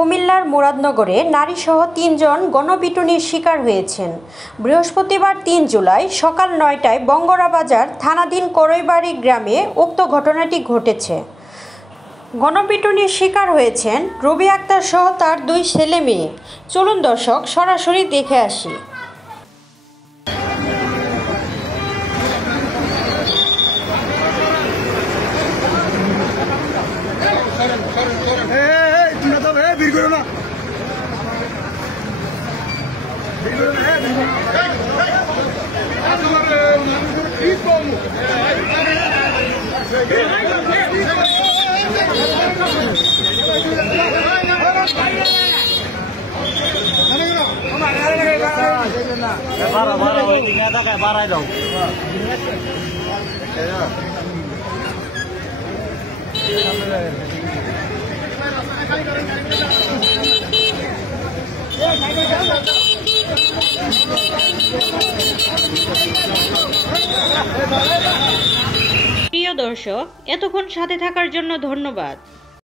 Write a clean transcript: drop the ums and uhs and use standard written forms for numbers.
কুমিল্লার মুরাদনগরে নারীসহ ৩ জন গণপিটুনির শিকার হয়েছেন। বৃহস্পতিবার ৩ জুলাই সকাল ৯টায় বঙ্গরা বাজার থানাধীন করইবাড়ি গ্রামে উক্ত ঘটনাটি ঘটেছে। গণপিটুনির শিকার হয়েছেন রবি আক্তার সহ তার ২ ছেলে মেয়ে। চলুন দর্শক সরাসরি দেখে আসি। প্রিয় দর্শক, এতক্ষণ সাথে থাকার জন্য ধন্যবাদ।